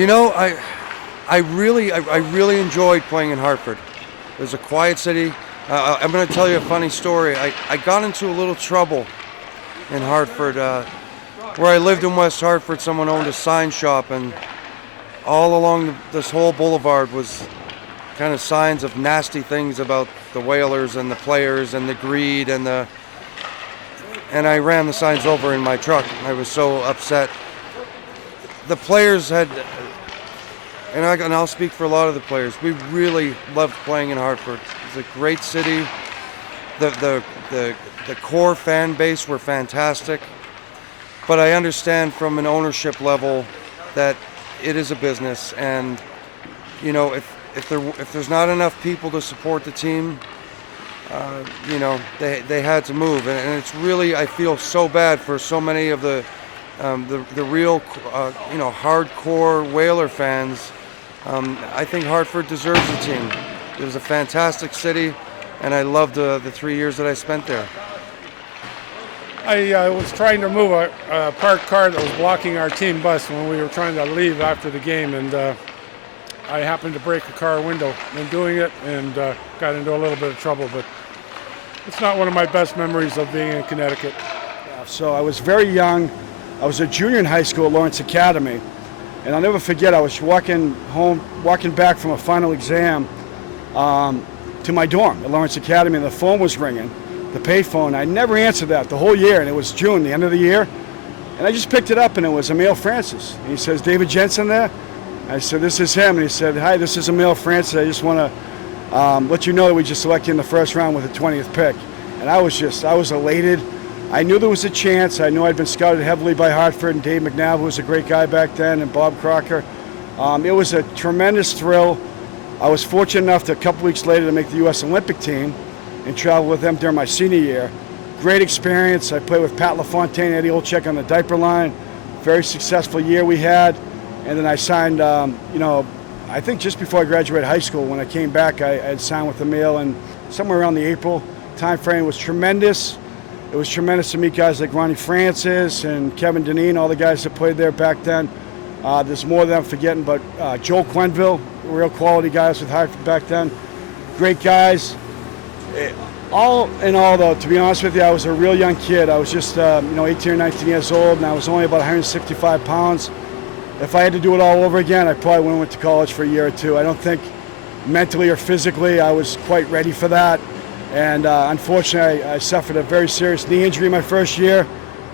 You know, I really enjoyed playing in Hartford. It was a quiet city. I'm going to tell you a funny story. I got into a little trouble in Hartford. Where I lived in West Hartford, someone owned a sign shop, and all along this whole boulevard was kind of signs of nasty things about the Whalers and the players and the greed and I ran the signs over in my truck. I was so upset. The players had, and I'll speak for a lot of the players, we really loved playing in Hartford. It's a great city. The core fan base were fantastic. But I understand from an ownership level that it is a business, and you know, if there's not enough people to support the team, you know, they had to move, and it's really, I feel so bad for so many of the real you know, hardcore Whaler fans. I think Hartford deserves a team. It was a fantastic city, and I loved the 3 years that I spent there. I was trying to move a parked car that was blocking our team bus when we were trying to leave after the game, and I happened to break a car window in doing it and got into a little bit of trouble, but it's not one of my best memories of being in Connecticut. Yeah, so I was very young. I was a junior in high school at Lawrence Academy, and I'll never forget, I was walking back from a final exam to my dorm at Lawrence Academy, and the phone was ringing. The payphone. I never answered that the whole year, and it was June, the end of the year, and I just picked it up, and it was Emil Francis. And he says, "David Jensen there?" I said, "This is him." And he said, "Hi, this is Emil Francis. I just want to let you know that we just selected you in the first round with the 20th pick." And I was elated. I knew there was a chance. I knew I'd been scouted heavily by Hartford, and Dave McNabb, who was a great guy back then, and Bob Crocker. It was a tremendous thrill. I was fortunate enough to, a couple weeks later, to make the U.S. Olympic team and travel with them during my senior year. Great experience. I played with Pat LaFontaine, Eddie Olczyk on the diaper line. Very successful year we had. And then I signed, you know, I think just before I graduated high school, when I came back, I had signed with Emil, and somewhere around the April time frame was tremendous. It was tremendous to meet guys like Ronnie Francis and Kevin Dineen, all the guys that played there back then. There's more than I'm forgetting, but Joel Quenville, real quality guys with Hartford back then. Great guys. All in all, though, to be honest with you, I was a real young kid. I was just, you know, 18 or 19 years old, and I was only about 165 pounds. If I had to do it all over again, I probably wouldn't went to college for a year or two. I don't think mentally or physically I was quite ready for that. And unfortunately, I suffered a very serious knee injury my first year,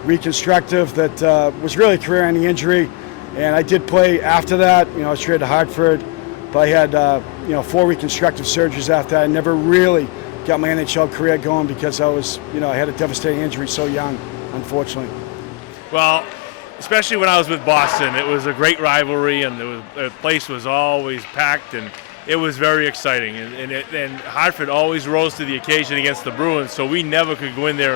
reconstructive, that was really a career-ending injury. And I did play after that. You know, I was traded to Hartford, but I had, you know, 4 reconstructive surgeries after that. I never really got my NHL career going because I was, you know, I had a devastating injury so young, unfortunately. Well, especially when I was with Boston, it was a great rivalry, and the place was always packed, and it was very exciting. And Hartford always rose to the occasion against the Bruins, so we never could go in there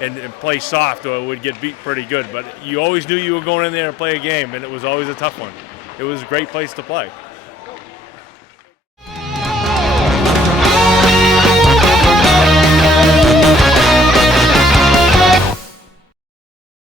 and play soft, or would get beat pretty good. But you always knew you were going in there and play a game, and it was always a tough one. It was a great place to play.